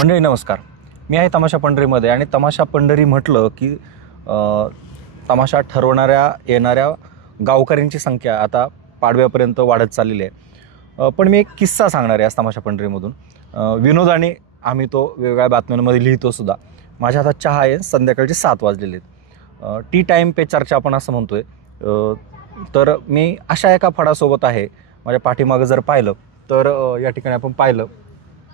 मंडळी नमस्कार. मी आहे तमाशा पंढरीमध्ये आणि तमाशा पंढरी म्हटलं की तमाशा ठरवणाऱ्या येणाऱ्या गावकऱ्यांची संख्या आता पाडव्यापर्यंत वाढत चाललेली आहे. पण मी एक किस्सा सांगणार आहे आज तमाशा पंढरीमधून. विनोदाने आम्ही तो वेगवेगळ्या बातम्यांमध्ये लिहितो सुद्धा. माझ्या हातात चहा आहे संध्याकाळचे सात वाजलेले आहेत. टी टाईम पे चर्चा आपण असं म्हणतो आहे तर मी अशा एका फडासोबत आहे. माझ्या पाठीमागं जर पाहिलं तर या ठिकाणी आपण पाहिलं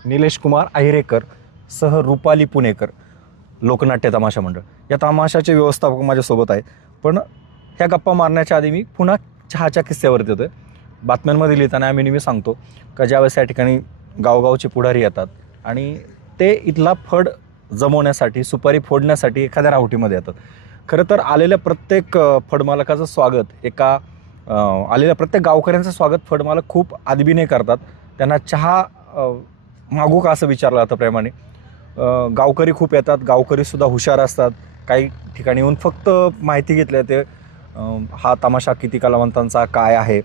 निलेश कुमार अहिरेकर सह रुपाली पुणेकर. लोकनाट्य तमाशा मंडळ. या तमाशाचे व्यवस्थापक माझ्यासोबत आहे पण ह्या गप्पा मारण्याच्या आधी मी पुन्हा चहाच्या किस्स्यावरती येतोय. बातम्यांमध्ये लिहिताना आम्ही नेहमी सांगतो का ज्यावेळेस या ठिकाणी गावगावचे पुढारी येतात आणि ते इथला फड जमवण्यासाठी सुपारी फोडण्यासाठी एखाद्या राहुटीमध्ये येतात. खरं तर आलेल्या प्रत्येक फडमालकाचं स्वागत एका आलेल्या प्रत्येक गावकऱ्यांचं स्वागत फडमालक खूप आदबीने करतात. त्यांना चहा मागू का असं विचारलं जातं प्रेमाने? गावकरी खूप येतात गावकरीसुद्धा हुशार असतात. काही ठिकाणी येऊन फक्त माहिती घेतल्या ते हा तमाशा किती कलावंतांचा काय आहे?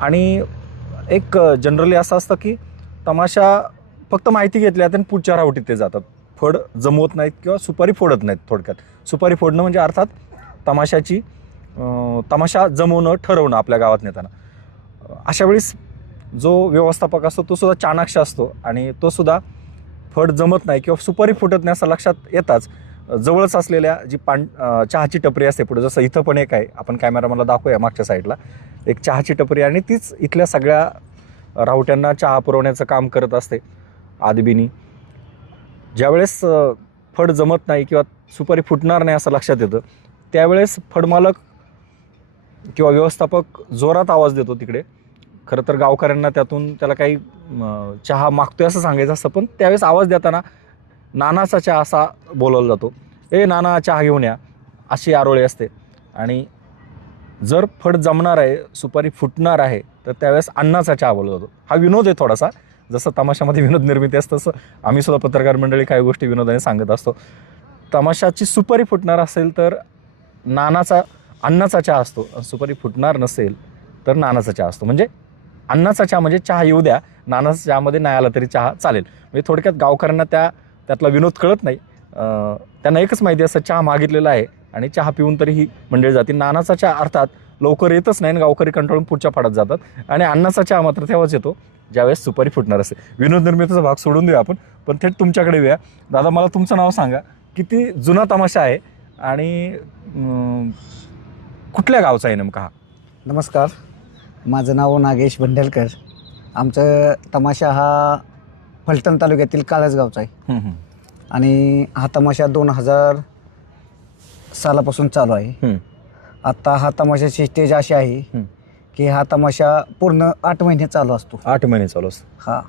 आणि एक जनरली असं असतं की तमाशा फक्त माहिती घेतल्या आणि पुढच्या रावटीत ते जातात. फड जमवत नाहीत किंवा सुपारी फोडत नाहीत थोडक्यात. सुपारी फोडणं म्हणजे अर्थात तमाशाची तमाशा जमवणं ठरवणं आपल्या गावात नेताना. अशा वेळेस जो व्यवस्थापक असतो तो सुद्धा चाणाक्ष असतो आणि तो सुद्धा फड जमत नाही किंवा सुपारी फुटत नाही असं लक्षात येताच जवळच असलेल्या जी पान चहाची टपरी असते पुढे जसं इथं पण एक आहे आपण कॅमेरामॅनला दाखवूया मागच्या साईडला एक चहाची टपरी आणि तीच इथल्या सगळ्या राहुट्यांना चहा पुरवण्याचं काम करत असते आदबीनी. ज्यावेळेस फड जमत नाही किंवा सुपारी फुटणार नाही असं लक्षात येतं त्यावेळेस फडमालक किंवा व्यवस्थापक जोरात आवाज देतो तिकडे. खरं तर गावकऱ्यांना त्यातून त्याला काही चहा मागतोय असं सांगायचं असतं पण त्यावेळेस आवाज देताना नानाचा चहा असा बोलवला जातो. ए नाना चहा घेऊन या. अशी आरोळी असते. आणि जर फड जमणार आहे सुपारी फुटणार आहे तर त्यावेळेस अन्नाचा चहा बोलला जातो. हा विनोद आहे थोडासा. जसं तमाशामध्ये विनोद निर्मिती असतं तसं आम्ही सुद्धा पत्रकार मंडळी काही गोष्टी विनोदाने सांगत असतो. तमाशाची सुपारी फुटणार असेल तर नानाचा अन्नाचा चहा असतो. सुपारी फुटणार नसेल तर नानाचा चहा असतो. म्हणजे अन्नाचा चहा म्हणजे चहा येऊ द्या. नानाचा चहामध्ये नाही आला तरी चहा चालेल. म्हणजे थोडक्यात गावकऱ्यांना त्या त्यातला विनोद कळत नाही. त्यांना एकच माहिती असं चहा मागितलेला आहे आणि चहा पिऊन तरी ही मंडळी जाते. नानाचा चहा अर्थात लवकर येतच नाही आणि गावकरी कंटाळून पुढच्या फाडात जातात. आणि अन्नाचा चहा मात्र तेव्हाच येतो ज्यावेळेस सुपारी फुटणार असते विनोद निर्मितीचा भाग सोडून देऊया आपण पण थेट तुमच्याकडे येऊया. दादा मला तुमचं नाव सांगा. किती जुना तमाशा आहे आणि कुठल्या गावचा आहे नेमका हा? नमस्कार. माझं नाव नागेश भंडेलकर आमचं तमाशा हा फलटण तालुक्यातील काळसगावचा आहे. हम्म, हम्म, आणि हा तमाशा दोन हजार सालापासून चालू आहे. हम्म, आत्ता हा तमाशाची स्टेज अशी आहे हम्म. की हा तमाशा पूर्ण आठ महिने चालू असतो. आठ महिने चालू असतं. हा.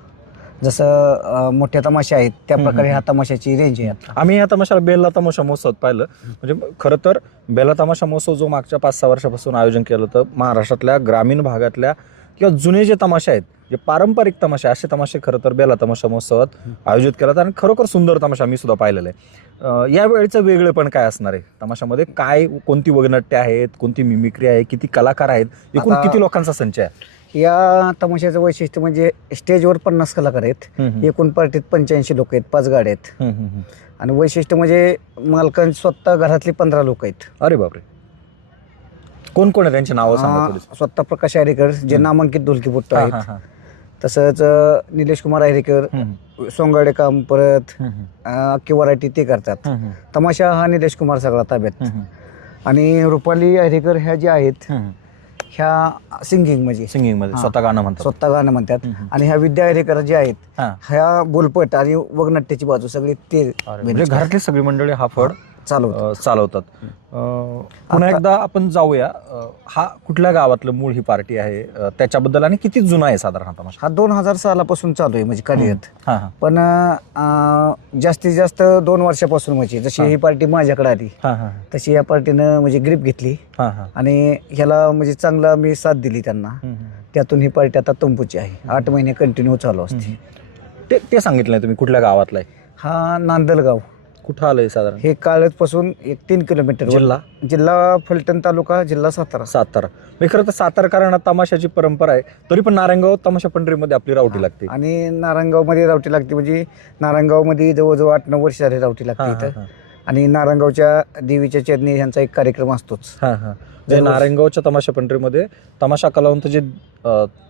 जसं अं, मोठे तमाशे आहेत त्या प्रकारे हम्म. हा तमाशाची रेंज आहे आता. आम्ही या तमाशाला बेला तमाशा महोत्सवात पाहिलं. म्हणजे खरं तर बेला तमाशा महोत्सव जो मागच्या पाच सहा वर्षापासून आयोजन केलं होतं महाराष्ट्रातल्या ग्रामीण भागातल्या किंवा जुने जे तमाशे आहेत जे पारंपरिक तमाशे असे तमाशे खरं तर बेला तमाशा महोत्सवात आयोजित केला होता आणि खरोखर सुंदर तमाशा मी सुद्धा पाहिलेला आहे. अं, या वेळेचं वेगळे पण काय असणार आहे? तमाशामध्ये काय कोणती वगनाट्य आहेत कोणती मिमिक्री आहे किती कलाकार आहेत एकूण किती लोकांचा संचय आहे? या तमाशाचं वैशिष्ट्य म्हणजे स्टेजवर पन्नास कलाकार आहेत. एकूण पार्टीत पंच्याऐंशी लोक आहेत पाच गाड्या आहेत. आणि वैशिष्ट्य म्हणजे मालकां स्वतः घरातली पंधरा लोक आहेत. अरे बापरे. कोण कोण आहे त्यांची नावं सांगा स्वतः प्रकाश आयरेकर जे. नामांकित ढोलकीपट्टू हा, आहेत. हा, हा. तसंच अं, निलेश कुमार आयरेकर हम्म, सोंगाडे काम परत हम्म, हम्म, अं, अख्खी वरायटी ते करतात. हम्म, तमाशा हा निलेश कुमार सगळा ताब्यात. हम्म, आणि रुपाली आयरेकर ह्या ज्या आहेत हम्म. ह्या सिंगिंग म्हणजे सिंगिंगमध्ये हा. स्वतः गाणं म्हणतात स्वतः गाणं म्हणतात हम्म. आणि ह्या विद्या आयरेकर ज्या आहेत हा. ह्या बोलपट आणि वगनाट्याची बाजू सगळी ते म्हणजे घरातली सगळी मंडळी हा फड चालवतात. चालवतात. पुन्हा एकदा आपण जाऊया. हा कुठल्या गावातलं मूळ ही पार्टी आहे? त्याच्याबद्दल आणि किती जुना आहे साधारण हा तमाशा? हा दोन हजार सालापासून चालू आहे म्हणजे कार्यरत पण जास्तीत जास्त दोन वर्षापासून म्हणजे जशी हा. पार्टी माझ्याकडे आली हा हा तशी या पार्टीनं म्हणजे ग्रीप घेतली हा हा. आणि ह्याला म्हणजे चांगला मी साथ दिली त्यांना. त्यातून ही पार्टी आता तंबूची आहे. आठ महिने कंटिन्यू चालू असते. ते ते सांगितलं तुम्ही कुठल्या गावातला आहे? हा नांदलगाव. कुठं आलंय साधारण? हे काळजपासून एक तीन किलोमीटर जिल्हा? जिल्हा फलटण तालुका जिल्हा सातारा. सातारा. मी खरं तर सातारकरांना तमाशाची परंपरा आहे. तरी पण नारायणगाव तमाशा पंढरीमध्ये आपली रावटी लागते. आणि नारायणगावमध्ये रावटी लागते म्हणजे नारायणगावमध्ये जवळजवळ आठ नऊ वर्ष झाले रावटी लागते इथं. आणि नारायणगावच्या देवीच्या चरणी ह्यांचा एक कार्यक्रम असतोच. हा, हा. जे दरवर्षी. नारायणगावच्या तमाशा पंढरीमध्ये तमाशा कलावंत जे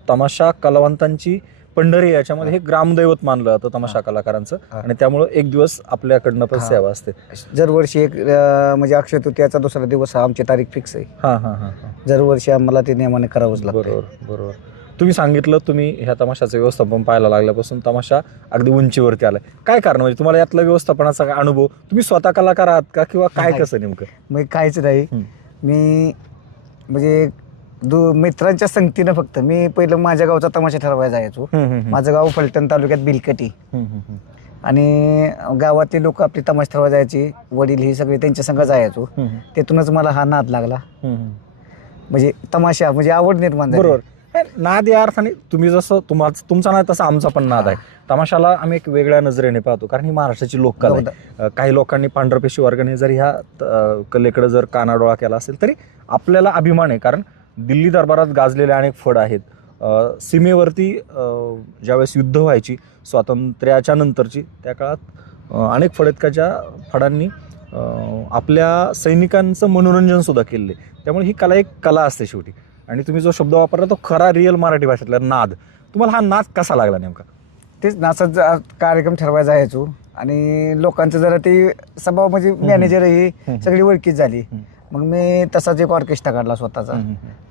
तमाशा कलावंतांची पंढरी याच्यामध्ये हे ग्रामदैवत मानलं जातं तमाशा कलाकारांचं. आणि त्यामुळं एक दिवस आपल्याकडनं पण. सेवा असते. दरवर्षी एक अं, म्हणजे अक्षय तृतीयाचा दुसरा दिवस हा आमची तारीख फिक्स आहे. हा हा हा हा. दरवर्षी आम्हाला ते नियमाने करावंच लागतं बरोबर बरोबर. तुम्ही सांगितलं तुम्ही ह्या तमाशाचं व्यवस्थापन पाहायला लागल्यापासून तमाशा अगदी उंचीवरती आलाय. काय कारण? म्हणजे तुम्हाला यातला व्यवस्थापनाचा काय अनुभव? तुम्ही स्वतः कलाकार आहात का? किंवा काय नाही. कसं नेमकं? मग काहीच नाही. हम्म. मी म्हणजे दु मित्रांच्या संगतीनं फक्त. मी पहिलं माझ्या गावचा तमाशा ठरवायला जायचो. माझं गाव फलटण तालुक्यात बिलकटी. आणि गावातले लोक आपली तमाशा ठरवायला जायची. वडील हे सगळे त्यांच्या संग जायचो. तिथूनच मला हा नाद लागला. म्हणजे तमाशा म्हणजे आवड निर्माण बरोबर. हे नाद या अर्थाने तुम्ही जसं तुम्हा तुमचा नाद तसा आमचा पण नाद आहे. तमाशाला आम्ही एक वेगळ्या नजरेने पाहतो कारण ही महाराष्ट्राची लोककला आहे. अ, काही लोकांनी पांढरपेशी वर्गाने जर ह्या कलेकडे जर कानाडोळा केला असेल तरी आपल्याला अभिमान आहे. कारण दिल्ली दरबारात गाजलेले अनेक फड आहेत. सीमेवरती ज्यावेळेस युद्ध व्हायची स्वातंत्र्याच्या नंतरची त्या काळात अनेक फड आहेत का ज्या फडांनी आपल्या सैनिकांचं मनोरंजन सुद्धा केलेलं आहे. त्यामुळे ही कला एक कला असते शेवटी. आणि तुम्ही जो शब्द वापरला तो खरा रिअल मराठी भाषेतला नाद. तुम्हाला हा नाद कसा लागला नेमका? तेच नाचाचा कार्यक्रम ठरवायला जायचो आणि लोकांचं जरा ते सभा म्हणजे मॅनेजर ही हम्म. सगळी ओळखीच झाली. मग मी तसाच एक ऑर्केस्ट्रा काढला स्वतःचा.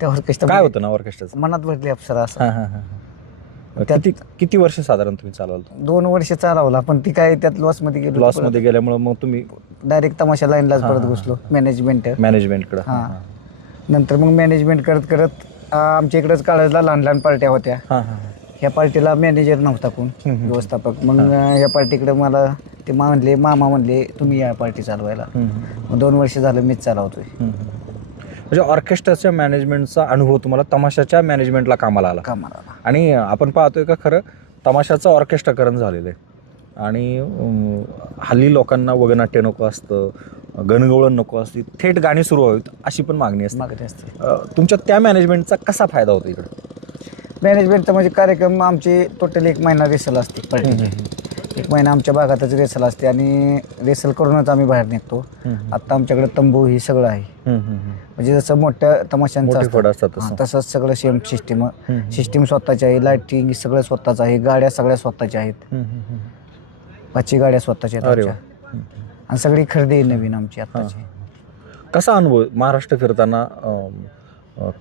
त्या ऑर्केस्ट्रा काय होतं ना ऑर्केस्ट्राचं मनात भरली अप्सरा असं. हा, हा, हा, हा. किती किती वर्ष साधारण तुम्ही चालवलं? दोन वर्ष चालवला पण ती काय त्यात लॉसमध्ये गेलो लॉसमध्ये गेल्यामुळे मग तुम्ही डायरेक्ट तमाशा लाईनलाच हा, परत हा, घुसलो मॅनेजमेंट मॅनेजमेंटकडे हा. नंतर मग मॅनेजमेंट करत करत आ, आमच्या इकडेच काळायला लहान लहान पार्ट्या होत्या. ह्या पार्टीला मॅनेजर नव्हता कोण. व्यवस्थापक. मग ह्या पार्टीकडे मला ते मा म्हणले मामा म्हणले तुम्ही या पार्टी चालवायला. मग दोन वर्ष झालं मीच चालवतोय. म्हणजे ऑर्केस्ट्राच्या मॅनेजमेंटचा अनुभव तुम्हाला तमाशाच्या मॅनेजमेंटला कामाला आला. कामाला आणि आपण पाहतोय का खरं तमाशाचं ऑर्केस्ट्राकरण झालेलं आहे. आणि अं, हल्ली लोकांना वगनाट्य नको असतं गणगवळण नको असते थेट गाणी सुरू व्हावीत अशी पण मागणी असते. मागणी असते. अं, तुमच्या त्या मॅनेजमेंटचा कसा फायदा होतो इकडे? मॅनेजमेंटचा म्हणजे कार्यक्रम आमचे टोटल एक महिना रेसल असते. पार्टीची एक महिना आमच्या भागातच रेसल असते आणि रेसल करूनच आम्ही बाहेर निघतो. आता आमच्याकडे तंबू ही सगळं आहे. म्हणजे जसं मोठ्या तमाशांचं असतं. हा, तसंच सगळं सेम सिस्टीम. सिस्टीम स्वतःची आहे लाईटिंग सगळं स्वतःच आहे गाड्या सगळ्या स्वतःच्या आहेत. पाचही गाड्या स्वतःच्या आहेत अरे वा. आमच्या. आणि सगळी खरेदी आहे नवीन आमची आताची कसा अनुभव महाराष्ट्र फिरताना अं,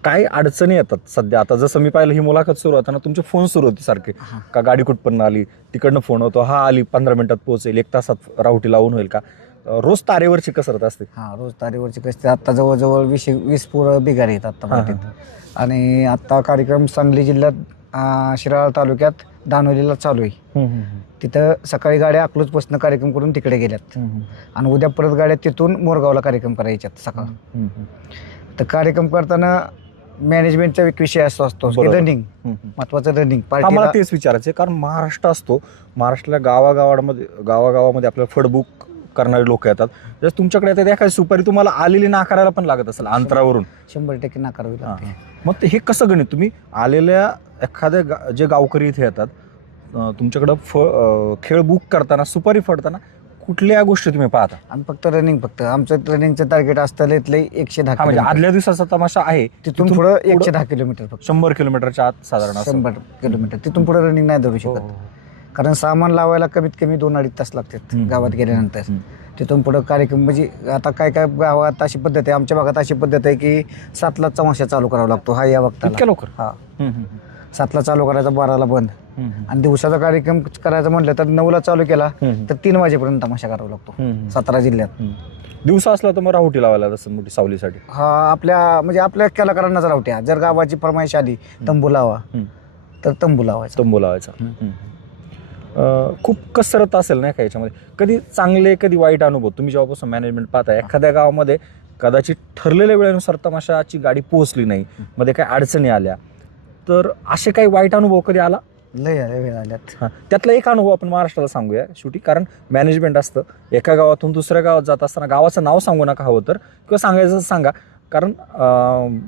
काय अडचणी येतात सध्या? आता जसं मी पाहिलं ही मुलाखत सुरू होताना तुमचे फोन सुरू होते सारखे. का गाडी कुठपर्यंत आली? तिकडनं फोन होतो. हा आली पंधरा मिनिटात पोहोचेल. एक तासात राहुटी लावून होईल का? रोज तारेवरची कसरत असते. हा रोज तारीवरची कसते आता जवळजवळ वीस एक- पोरं बिगार आहेत आता हा, पार्टीत आणि आता कार्यक्रम सांगली जिल्ह्यात शिराळा तालुक्यात दानोलीला चालू आहे. तिथं सकाळी गाड्या अकलूजपासून कार्यक्रम करून तिकडे गेल्यात. आणि उद्या परत गाड्या तिथून मोरगावला कार्यक्रम करायच्यात सकाळ. तर कार्यक्रम करताना मॅनेजमेंटचा एक विषय असतो असतो. की बरोबर. रनिंग महत्वाचं रनिंग हा मला तेच विचारायचं आहे, कारण महाराष्ट्र असतो महाराष्ट्रातल्या गावागावामध्ये गावागावामध्ये आपल्याला फड बुक करणारे लोक येतात. जर तुमच्याकडे येतात एखादी सुपारी तुम्हाला आलेली नाकारायला पण लागत असेल अंतरावरून. शंभर टक्के नाकारावी लागते. मग ते हे कसं गणित? तुम्ही आलेल्या एखाद्या गा- जे गावकरी इथे येतात अं, तुमच्याकडं फ अं, खेळ बुक करताना सुपारी फडताना कुठल्या गोष्टी तुम्ही पाहता आणि फक्त रनिंग फक्त आमचं रनिंगचं टार्गेट असतं इथले एकशे दहा हा म्हणजे किलोमीटर. आदल्या दिवसाचा तमाशा आहे तिथून पुढं एकशे दहा किलोमीटर फक्त शंभर किलोमीटरच्या आत साधारण असं. शंभर किलोमीटर तिथून पुढे रनिंग नाही धरू हो, शकत हो, हो. कारण सामान लावायला कमीत कमी दोन अडीच तास लागतात हम्म. गावात गेल्यानंतर हम्म. तिथून पुढं कार्यक्रम म्हणजे आता काय काय गावात अशी पद्धत आहे आमच्या भागात अशी पद्धत आहे की सातला तमाशा चालू करावा लागतो हा या इतक्या वक्ताला लवकर हा हम्म, हम्म, सातला चालू करायचा बाराला बंद. आणि दिवसाचा कार्यक्रम करायचा म्हटलं तर नऊला चालू केला. तर तीन वाजेपर्यंत तमाशा करावा लागतो. सातारा जिल्ह्यात. दिवसा असला तर मग राहुटी लावायला तसं मोठी सावलीसाठी. हा आपल्या म्हणजे आपल्या कलाकारांनाच रावट्या जर गावाची फरमाईश आली तंबू लावा. तर तंबू लावायचा. तंबू लावायचा. खूप कसरत असेल नाही का याच्यामध्ये? कधी चांगले कधी वाईट अनुभव? तुम्ही जेव्हापासून मॅनेजमेंट पाहता एखाद्या गावामध्ये कदाचित ठरलेल्या वेळेनुसार तमाशाची गाडी पोहोचली नाही मध्ये काही अडचणी आल्या तर असे काही वाईट अनुभव कधी आला? लय लय वेळ आल्यात. हां त्यातला एक अनुभव आपण महाराष्ट्राला सांगूया शेवटी. कारण मॅनेजमेंट असतं एका गावातून दुसऱ्या गावात जात असताना गावाचं नाव सांगू नका हवं तर. किंवा सांगायचं सांगा कारण अं,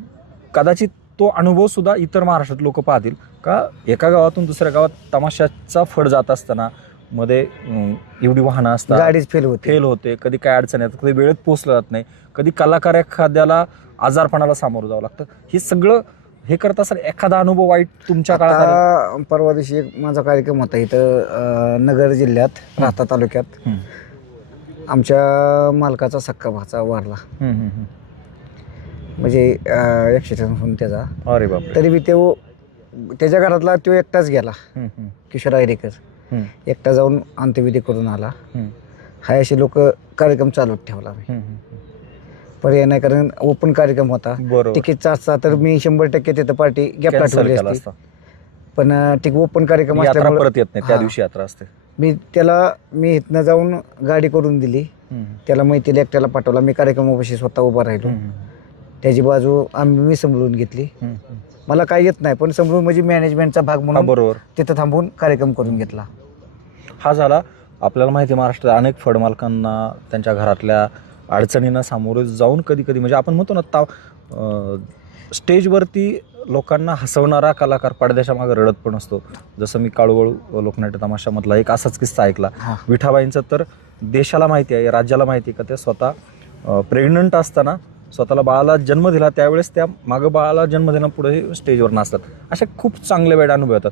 कदाचित तो अनुभव सुद्धा इतर महाराष्ट्रात लोक पाहतील. का एका गावातून दुसऱ्या गावात तमाशाचा फड जात असताना मध्ये अं, एवढी वाहनं असतात. गाडीच फेल होते. फेल होते. कधी काय अडचण येतात कधी वेळेत पोचलं जात नाही. कधी कलाकार एखाद्याला आजारपणाला सामोरं जावं लागतं. हे सगळं हे करत असाल एखादा अनुभव वाईट तुमच्या काळात आला? आता परवा दिवशी एक माझा कार्यक्रम होता इथं अं, नगर जिल्ह्यात राहता तालुक्यात. हम्म. आमच्या मालकाचा सक्का भाचा वारला. हम्म, हम्म, हम्म. म्हणजे ॲक्सिडेंट होऊन त्याचा. अरे बापरे. तरी बी तो त्याच्या घरातला तो एकटाच गेला. किशोर आयरेकर. एकटा जाऊन अंत्यविधी करून आला. हाय असे लोक कार्यक्रम चालूच ठेवला मी. पर्याय नाही कारण ओपन कार्यक्रम होता. बरोबर. तिकीटचा असता तर मी शंभर टक्के तिथं पार्टी गॅपला Cancel ठेवली केला असती. असता. पण तिक ओपन कार्यक्रम यात्रा असल्यामुळे परत येत नाही त्या हा. दिवशी यात्रा असते. मी त्याला मी इथनं जाऊन गाडी करून दिली. त्याला मैत्रीला एकट्याला पाठवला. मी कार्यक्रमापाशी स्वतः उभा राहिलो. त्याची बाजू आम्ही मी समजून घेतली. मला काय येत नाही पण समजून म्हणजे मॅनेजमेंटचा भाग हा म्हणून बरोबर. तिथं थांबून कार्यक्रम करून घेतला. हा झाला. आपल्याला माहिती आहे महाराष्ट्रात अनेक फडमालकांना त्यांच्या घरातल्या अडचणींना सामोरे जाऊन कधी कधी म्हणजे आपण म्हणतो ना ता अं, स्टेजवरती लोकांना हसवणारा कलाकार पडद्याच्या मागे रडत पण असतो. जसं मी काळूवळू लोकनाट्य तमाशामधला एक असाच किस्सा ऐकला. विठाबाईंचं तर देशाला माहिती आहे राज्याला माहिती आहे का ते स्वतः प्रेग्नंट असताना स्वतःला बाळाला जन्म दिला त्यावेळेस त्या मागं बाळाला जन्म देण्यापुढे स्टेजवर नाचतात. अशा खूप चांगले वाईट अनुभव येतात.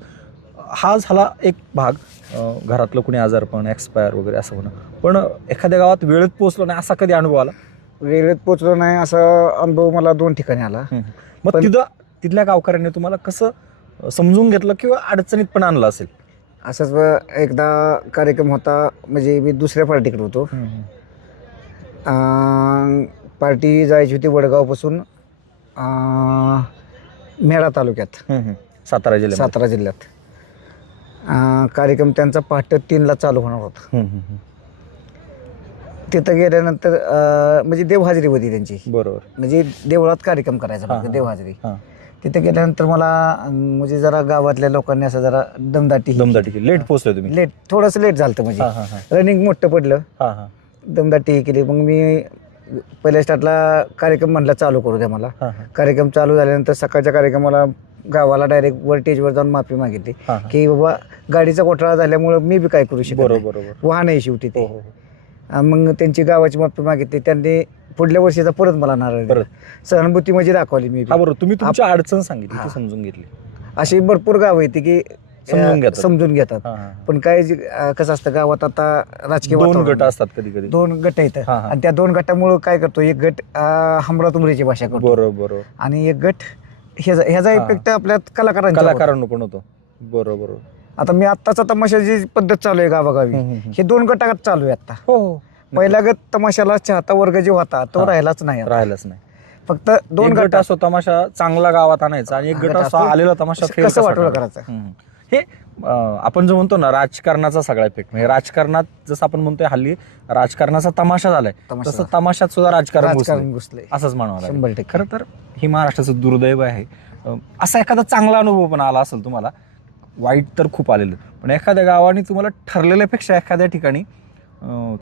हा झाला एक भाग. घरातलं कुणी आजारपण एक्सपायर वगैरे असं होणं. पण एखाद्या गावात वेळेत पोहोचलो नाही असा कधी अनुभव आला? वेळेत पोचलो नाही असा अनुभव मला दोन ठिकाणी आला. मग तिथं तिथल्या गावकऱ्यांनी तुम्हाला कसं समजून घेतलं किंवा अडचणीत पण आणलं असेल? असंच एकदा कार्यक्रम होता म्हणजे मी दुसऱ्या पार्टीकडे होतो. पार्टी जायची होती वडगावपासून मेळा तालुक्यात. सातारा जिल्ह्यात सातारा जिल्ह्यात. अं, कार्यक्रम त्यांचा पहाटे तीनला चालू होणार होता. तिथं गेल्यानंतर अं, म्हणजे देवहाजरी होती त्यांची. बरोबर. म्हणजे देवळात कार्यक्रम करायचा फक्त. देवहाजरी. हां. तिथे गेल्यानंतर मला अं, म्हणजे जरा गावातल्या लोकांनी असं जरा दमदाटी दमदाटी लेट पोहोचले तुम्ही. लेट थोडंसं लेट झालं म्हणजे. हां हां हां. रनिंग मोठं पडलं. हां हां. दमदाटी ही केली. मग मी पहिल्या स्टार्टला कार्यक्रम म्हणला चालू करू द्या मला. हां हां. कार्यक्रम चालू झाल्यानंतर सकाळच्या कार्यक्रमाला गावाला डायरेक्ट वर स्टेजवर जाऊन माफी मागितली. हां हां. की बाबा गाडीचा घोटाळा झाल्यामुळे मी बी काय करू शकत बरोबर वाहन आहे शेवटी ते हो हो हो. आणि मग त्यांची गावाची माफी मागितली त्यांनी पुढल्या वर्षीचा परत मला नारळ दिला. सहानुभूती म्हणजे दाखवली मी बी. हा बरोबर तुम्ही तुमची अडचण सांगितली हा. समजून घेतली अशी भरपूर गाव येते की समजून अं, घेतात. समजून घेतात हा, हा. पण काय जे, अं, कसं असतं गावात आता राजकीय दोन वातावरण गट असतात कधी कधी दोन गट आहेत हा, हा. आणि त्या दोन गटामुळे काय करतो एक गट अं, हमरा तुमरीची भाषा करतो बरोबर बरोबर आणि एक गट ह्याचा ह्याचा हा. इफेक्ट आपल्या कलाकारांच्या होतो. कलाकारांनो पण होतो बरोबर बरोबर आता मी आत्ताचा तमाशाची पद्धत चालू आहे गावागावी हम्म, हम्म, हम्म. हे दोन गटात चालू आहे आता हो हो पहिला गट तमाशाला चाहता वर्ग जो होता तो हा. राहिलाच नाही आता. राहिलंच नाही फक्त दोन गट गट असो तमाशा चांगला गावात आणायचा आणि एक गट गट असो असतो. आलेला तमाशा fail कसं कसा वाटोळं करायचा. करायचं हम्म. हे अं, आपण जो म्हणतो ना राजकारणाचा सगळा इफेक्ट म्हणजे राजकारणात जसं आपण म्हणतोय हल्ली राजकारणाचा तमाशा झालाय तमाशा. तसं तमाशात सुद्धा राजकारण. घुसले असंच म्हणावं लागेल शंभर टक्के खरं तर ही महाराष्ट्राचं दुर्दैव आहे अं, असा एखादा चांगला अनुभव पण आला असेल तुम्हाला वाईट तर खूप आलेलं. पण एखाद्या गावाने तुम्हाला ठरलेल्यापेक्षा एखाद्या ठिकाणी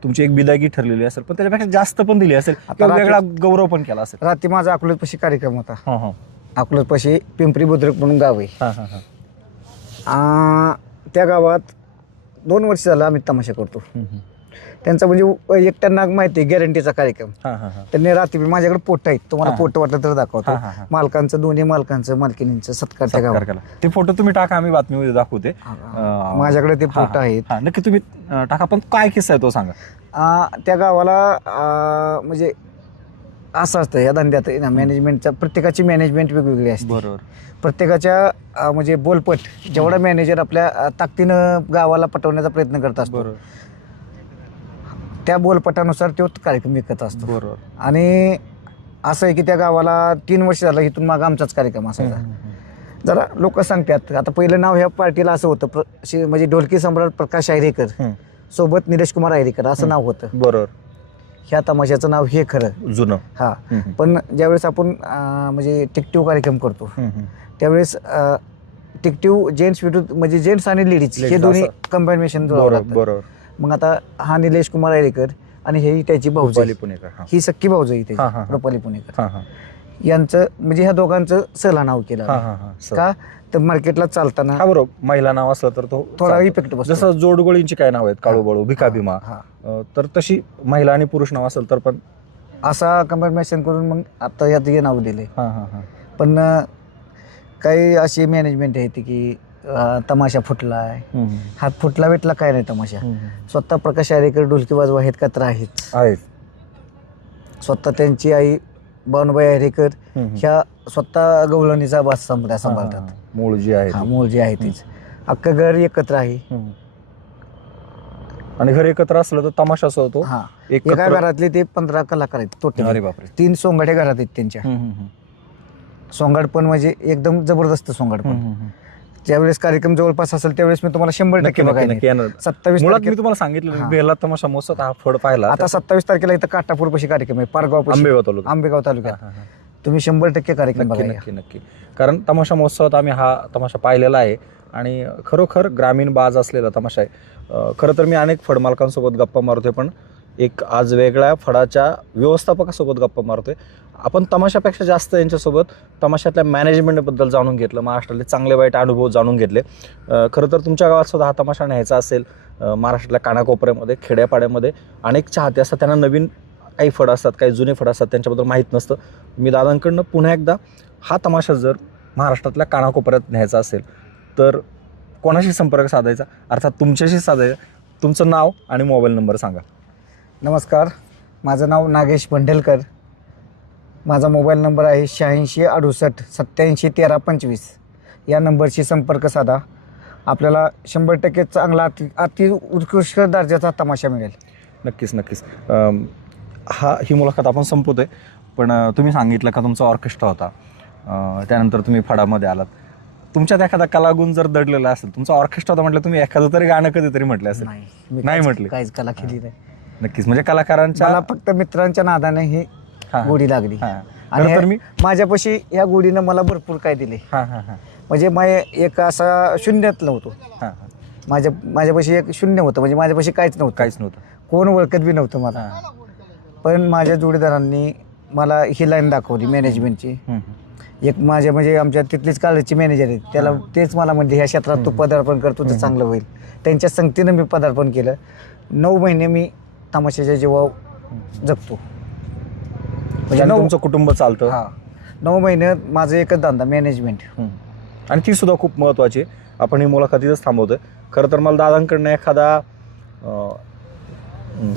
तुमची एक बिदागी ठरलेली असेल पण त्याच्यापेक्षा जास्त पण दिली असेल वेगळा गौरव पण केला असेल. रात्री माझा अकलूजपाशी कार्यक्रम होता. हां हां. अकलूजपाशी पिंपरी बुद्रुक म्हणून गाव आहे. हां हां हां. त्या गावात दोन वर्ष झालं आम्ही तमाशा करतो. त्यांचा म्हणजे एकट्यांना माहिती आहे गॅरंटीचा कार्यक्रम. हां हां हां. त्यांनी रात्री माझ्याकडे पोट आहेत तुम्हाला. पोट वाटलं तर दाखवतो. मालकांचं दोन्ही मालकांचं मालकिनींचं सत्कार त्या सत्कार गावात. ते फोटो तुम्ही टाका आम्ही बातमीमध्ये दाखवते. अं, माझ्याकडे ते हां, फोटो. आहेत. हां नक्की तुम्ही अं, टाका पण काय किस्सा आहे तो सांगा. आ, त्या गावाला आ, म्हणजे असं असतं या धंद्यात आहे ना मॅनेजमेंटच्या प्रत्येकाची मॅनेजमेंट वेगवेगळी असते. बरोबर. प्रत्येकाच्या आ, म्हणजे बोलपट जेवढा मॅनेजर आपल्या आ, ताकदीनं गावाला पटवण्याचा प्रयत्न करत असतो. बरोबर. त्या बोलपटानुसार तो कार्यक्रम विकत असतो. बरोबर. आणि असं आहे की त्या गावाला तीन वर्ष झालं इथून मागं आमचाच कार्यक्रम असायचा. जरा लोक सांगतात. आता पहिलं नाव ह्या पार्टीला असं होतं. म्हणजे ढोलकी सम्राट प्रकाश आयरेकर. सोबत निलेश कुमार आयरेकर असं नाव होतं. बरोबर. ह्या तमाशाचं नाव हे खरं. जुनं. हा. पण ज्यावेळेस आपण म्हणजे टिकटिव कार्यक्रम करतो. त्यावेळेस अं, टिकटिव्ह जेंट्स विरुद्ध म्हणजे जेंट्स आणि लेडीज हे दोन्ही लागतं. बरोबर. मग आता हा निलेश कुमार आयरेकर आणि हे त्याची भाऊजाई पुणेकर हा. ही सक्की भाऊजाई हा, हा, त्याची हा. रुपाली पुणेकर. हा हा. यांचं म्हणजे ह्या दोघांचं सहला नाव केलं. हा. हा हा. सर. का? तर मार्केटला चालताना हा बरोबर. महिला नाव असलं तर तो थोडा चालतो. इफेक्ट बसतो. जसं जोडगोळींची काय नाव आहेत? काळू बळू भिका हा, भीमा. हा. अं, तर तशी महिला आणि पुरुष नाव असेल तर पण असा कम्बायनेशन करून मग आता यात हे नाव दिले हा हा हा. पण अं, काही अशी मॅनेजमेंट आहे ती की अं, तमाशा फुटला आहे हम्म, हम्म. हात फुटला भेटला काय नाही तमाशा. स्वतः प्रकाश आरेकर ढोलकी वाजवा आहेत का तर आहेत आहेत स्वतः त्यांची आई बानुबाई आरेकर. ह्या स्वतः गवळणीचा बास समुदाय सांभाळतात. मूळ जी आहे हा ती. मूळ जे आहे तीच अख्खं घर एकत्र आहे हम्म. आणि घर एकत्र असलं तर तमाशा असं होतो हा एका एकत्र घरातले ते पंधरा कलाकार आहेत अरे टोटल बापरे तीन सोंगाड्या घरात आहेत त्यांच्या हम्म, हम्म, हम्म. सोंगाड पण म्हणजे एकदम जबरदस्त सोंगाड पण हम्म, हम्म. ज्यावेळेस कार्यक्रम जवळपास असेल त्यावेळेस मी तुम्हाला शंभर नक्की टक्के नक्की बघायला सत्तावीस मुळात मी तारखेला. तुम्हाला सांगितलं हा. बेला तमाशा महोत्सव हा फड पाहिला. आता सत्तावीस तारखेला इथं काटापूर पशी कार्यक्रम आहे पारगाव आंबेगाव तालुका आंबेगाव हा, तालुक्यात. हा, हा. तुम्ही शंभर टक्के कार्यक्रम नक्की नक्की नक्की. कारण तमाशा महोत्सवात आम्ही हा तमाशा पाहिलेला आहे आणि खरोखर ग्रामीण बाज असलेला तमाशा आहे. अं, खरं तर मी अनेक फड मालकांसोबत गप्पा मारतोय पण एक आज वेगळ्या फडाच्या व्यवस्थापकासोबत गप्पा मारतोय. आपण तमाशापेक्षा जास्त यांच्यासोबत तमाशातल्या मॅनेजमेंटबद्दल जाणून घेतलं महाराष्ट्रातले चांगले वाईट अनुभव जाणून घेतले. खरं तर तुमच्या गावात सुद्धा हा तमाशा न्यायचा असेल महाराष्ट्रातल्या कानाकोपऱ्यामध्ये खेड्यापाड्यामध्ये अनेक चाहते असतात त्यांना नवीन काही फड असतात काही जुने फड असतात त्यांच्याबद्दल माहीत नसतं. मी दादांकडनं पुन्हा एकदा हा तमाशा जर महाराष्ट्रातल्या कानाकोपऱ्यात न्यायचा असेल तर कोणाशी संपर्क साधायचा? अर्थात तुमच्याशी साधायचा. तुमचं नाव आणि मोबाईल नंबर सांगा. नमस्कार. माझं नाव नागेश पंढेलकर माझा मोबाईल नंबर आहे शहाऐंशी अडुसष्ट सत्याऐंशी तेरा पंचवीस. या नंबरशी संपर्क साधा. आपल्याला शंभर टक्के चांगला अति अति उत्कृष्ट दर्जाचा तमाशा मिळेल. नक्कीच नक्कीच. अम, हा ही मुलाखत आपण संपवतोय. पण अ, तुम्ही सांगितलं का तुमचा ऑर्केस्ट्रा होता. अ, त्यानंतर तुम्ही फडामध्ये आलात. तुमच्यात एखादा कलागुण जर दडलेला असेल तुमचा ऑर्केस्ट्रा होता म्हटलं तुम्ही एखादं तरी गाणं कधीतरी म्हटलं असेल. नाही मी नाही काहीच- म्हटली. काहीच कला केली नाही. नक्कीच. म्हणजे कलाकारांच्या मला फक्त मित्रांच्या नादाने ही हा, गोडी लागली. हा. आणि खरं तर मी माझ्यापाशी या गोडीनं मला भरपूर काय दिले. हा हा हा. म्हणजे मी एक असा शून्यात नव्हतो हा हा. माझ्या माझ्यापाशी एक शून्य होतं. म्हणजे माझ्यापाशी काहीच नव्हतं. काहीच नव्हतं. कोण ओळखत बी नव्हतं मला. हा. पण माझ्या जोडीदारांनी मला ही लाईन दाखवली मॅनेजमेंटची हम्म, हम्म. एक माझ्या म्हणजे आमच्या तिथलीच कॉलेजची मॅनेजर आहेत. त्याला तेच मला म्हणजे ह्या क्षेत्रात तू पदार्पण करतो तर चांगलं होईल. त्यांच्या संगतीनं मी पदार्पण केलं. नऊ महिने मी तमाशाच्या जीवा जगतो. म्हणजे नऊ तुमचं कुटुंब चालतं. हा. नऊ महिने माझं एकच धंदा मॅनेजमेंट. आणि ती सुद्धा खूप महत्त्वाची आहे. आपण ही मुलाखत इथंच थांबवतोय. खरं तर मला दादांकडनं एखादा अं,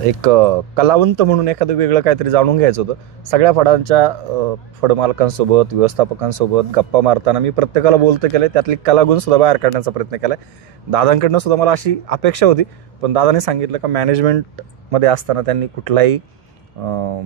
एक अं, कलावंत म्हणून एखादं वेगळं काहीतरी जाणून घ्यायचं होतं. सगळ्या फडांच्या अं, फड मालकांसोबत व्यवस्थापकांसोबत गप्पा मारताना मी प्रत्येकाला बोलतं केलं त्यातली कलागुण सुद्धा बाहेर काढण्याचा प्रयत्न केला दादांकडनं सुद्धा मला अशी अपेक्षा होती. पण दादाने सांगितलं का मॅनेजमेंटमध्ये असताना त्यांनी कुठलाही अं,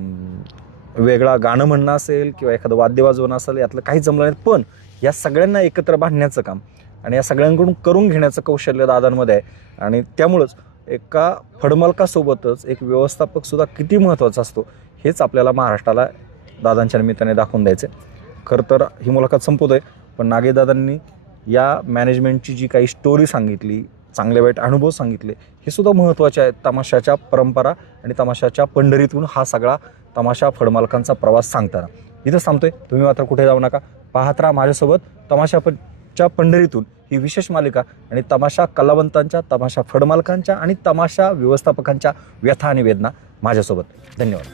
वेगळा गाणं म्हणणं असेल किंवा एखादं वाद्य वाजवणं असेल यातलं काही जमलं नाही. पण या सगळ्यांना एकत्र बांधण्याचं काम आणि या सगळ्यांकडून करून घेण्याचं कौशल्य दादांमध्ये आहे. आणि त्यामुळंच एका फडमालकासोबतच एक व्यवस्थापकसुद्धा किती महत्त्वाचा असतो हेच आपल्याला महाराष्ट्राला दादांच्या निमित्ताने दाखवून द्यायचं खरं तर ही मुलाखत संपवतोय पण नागेदादांनी या मॅनेजमेंटची जी काही स्टोरी सांगितली चांगले वाईट अनुभव सांगितले हे सुद्धा महत्त्वाचे आहेत. तमाशाच्या परंपरा आणि तमाशाच्या पंढरीतून हा सगळा तमाशा फडमालकांचा प्रवास सांगताना. इथंच थांबतोय. तुम्ही मात्र कुठे जाऊ नका. पाहत राहा माझ्यासोबत. तमाशा च्या पंढरीतून ही विशेष मालिका आणि तमाशा कलावंतांच्या तमाशा फडमालकांच्या आणि तमाशा व्यवस्थापकांच्या व्यथा आणि वेदना माझ्यासोबत. धन्यवाद.